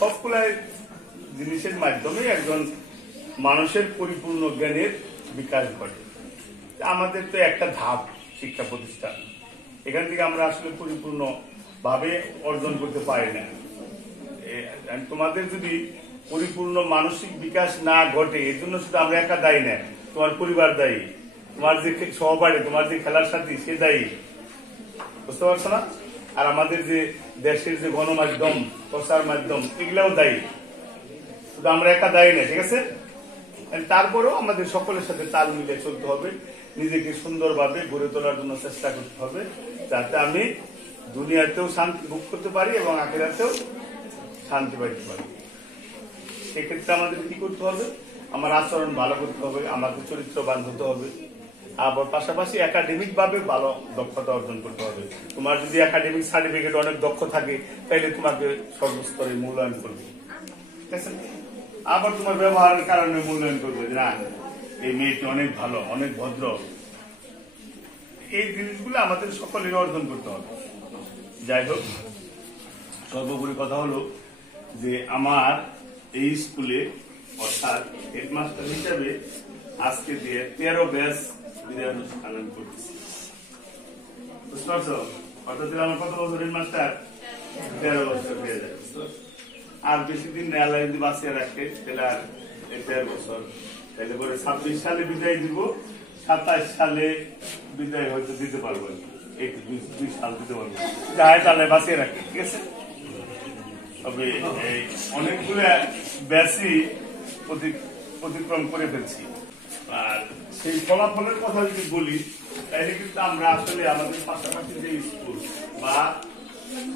সবগুলা জিনিসের মাধ্যমে একজন মানুষের পরিপূর্ণ জ্ঞানের বিকাশ ঘটে। আমাদের তো একটা ধাপ শিক্ষা প্রতিষ্ঠান, এখান থেকে আমরা আসলে পরিপূর্ণ ভাবে অর্জন করতে পারি না। তোমাদের যদি পরিপূর্ণ মানসিক বিকাশ না ঘটে, এর জন্য শুধু আমরা একা দায়ী না, তোমার পরিবার দায়ী, তোমার যে সহপাঠী, তোমার যে খেলার সাথী সে দায়ী, বুঝতে পারছো না? আর আমাদের যে দেশের যে গণমাধ্যম, প্রচার মাধ্যম, এগুলাও দায়ী, শুধু আমরা একা দায়ী না, ঠিক আছে? তারপরেও আমাদের সকলের সাথে তাল মিলে চলতে হবে, নিজেকে সুন্দরভাবে গড়ে তোলার জন্য চেষ্টা করতে হবে, যাতে আমি দুনিয়াতেও শান্তি ভোগ করতে পারি এবং আখিরাতেও শান্তি পাইতে পারি। সেক্ষেত্রে আমাদের কি করতে হবে? আমার আচরণ ভালো করতে হবে, আমাদের চরিত্রবান হতে হবে, আবার পাশাপাশি একাডেমিক ভাবে ভালো দক্ষতা অর্জন করতে হবে। তোমার যদি একাডেমিক সার্টিফিকেট অনেক দক্ষ থাকে, তাহলে তোমাকে সর্বস্তরে মূল্যায়ন করবে, ঠিক আছে? আবার তোমার ব্যবহারের কারণে মূল্যায়ন করবে, না এই মেয়েটি অনেক ভালো, অনেক ভদ্র। এই জিনিসগুলো আমাদের সকলের অর্জন করতে হবে। যাই হোক, সর্বোপরি কথা হলো যে আমার এই স্কুলে অর্থাৎ হেডমাস্টার হিসাবে আজকে দিয়ে 13 ব্যাচ বিদায় অনুষ্ঠান আমি করতেছি, বুঝতে পারছো? অর্থাৎ আমার কত বছর হেডমাস্টার? 13 বছর হয়ে যায়। আর বেশি দিন আল্লাহ যদি বাঁচিয়ে রাখে তাহলে আর 13 বছর, তাহলে পরে 26 সালে বিদায় দিব, 27 সালে বিদায় হয়তো দিতে পারবো, এই 2 সাল দিতে পারবো, যাই তাহলে বাঁচিয়ে রাখে, ঠিক আছে? তবে এই অনেকগুলো ব্যাচই অতিক্রম করে ফেলছি। আর সেই ফলাফলের কথা যদি বলি, তাহলে কিন্তু আমরা আসলে আমাদের পাশাপাশি যে স্কুল বা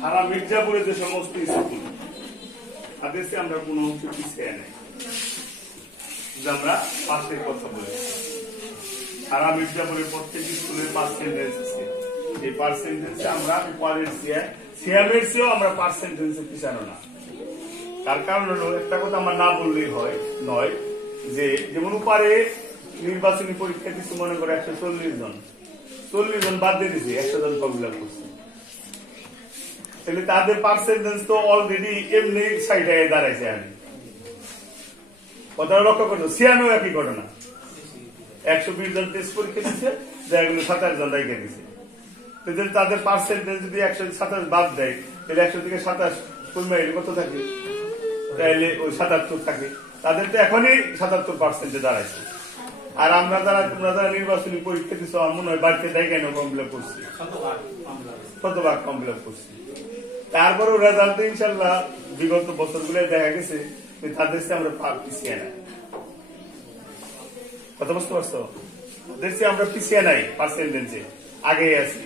সারা মির্জাপুরে যে সমস্ত স্কুল, তাদেরকে আমরা কোনো অংশ পিছিয়ে নেই। আমরা পাশের কথা বলি, সারা মির্জাপুরের প্রত্যেক স্কুলের পার্সেন্টেজ আছে, এই পার্সেন্টেজে আমরা উপরের সিয়ামের চেয়েও আমরা পার্সেন্টেজে পিছানো না। তার কারণ হলো একটা কথা আমার না বললেই হয় নয়, যে যেমন উপরে নির্বাচনী পরীক্ষা কিছু মনে করে 140 জন বাদ দিয়ে দিয়েছে, 100 জন ফর্ম ফিল আপ করছে, তাহলে তাদের পার্সেন্টেজ তো অলরেডি এমনি সাইড হয়ে দাঁড়াইছে। আমি কথাটা লক্ষ্য করছো, সিয়ামেও একই ঘটনা, 120 জন টেস্ট পরীক্ষা দিচ্ছে, দেখা গেল 27 জন রাইখে দিচ্ছে। তাদের পার্সেন্টেজ যদি 127 বাদ দেয়, তাহলে 100 থেকে 27 কমে কত থাকে? তাহলে ওই 77 থাকে। তাদের তো এখনই 77% দাঁড়াইছে। আর আমরা তোমরা যারা নির্বাচনী পরীক্ষা দিচ্ছ, আমার মনে হয় বাড়িতে দেয় কেন ফর্ম ফিল আপ করছি, শতভাগ ফর্ম ফিল আপ করছি। তারপরেও রেজাল্ট ইনশাল্লাহ বিগত বছরগুলো দেখা গেছে যে তাদের চেয়ে আমরা পিছিয়ে নাই। কথা বুঝতে পারছো? তাদের চেয়ে আমরা পিছিয়ে নাই, পার্সেন্টেজে আগেই আছি।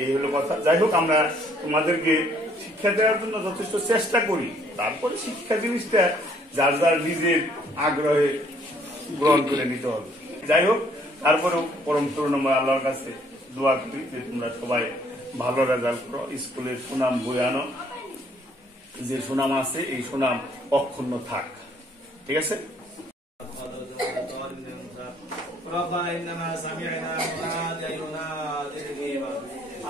এই হলো কথা। যাই হোক, আমরা তোমাদেরকে শিক্ষা দেওয়ার জন্য যথেষ্ট চেষ্টা করি, তারপরে শিক্ষা জিনিসটা যার যার নিজের আগ্রহে গ্রহণ করে নিতে হবে। যাই হোক, তারপরেও পরম করুণাময় আল্লাহর কাছে দোয়া করি যে তোমরা সবাই ভালো রেজাল্ট করো, স্কুলের সুনাম বয়ে আনো, যে সুনাম আছে এই সুনাম অক্ষুণ্ণ থাক, ঠিক আছে? ربنا إننا سمعنا مناديا ينادي للإيمان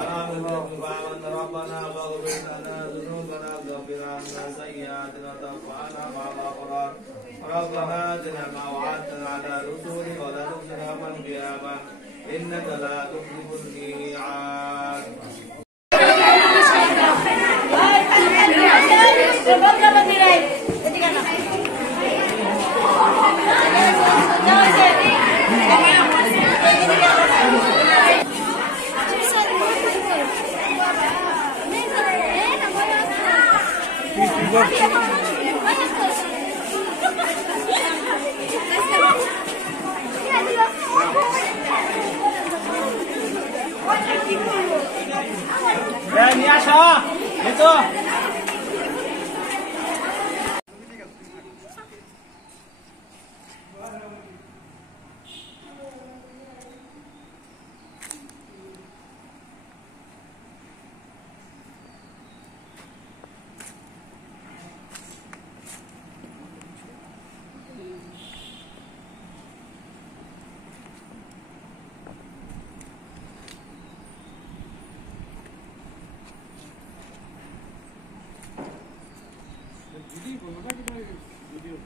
أن آمنوا فآمنا ربنا فاغفر لنا ذنوبنا واغفر عنا سيئاتنا وتوفنا مع الأبرار ربنا آتنا ما وعدتنا على رسلك ولا تخزنا يوم القيامة إنك لا تخلف الميعاد. নিয়ে আসো তো করবো নাকি ভিডিও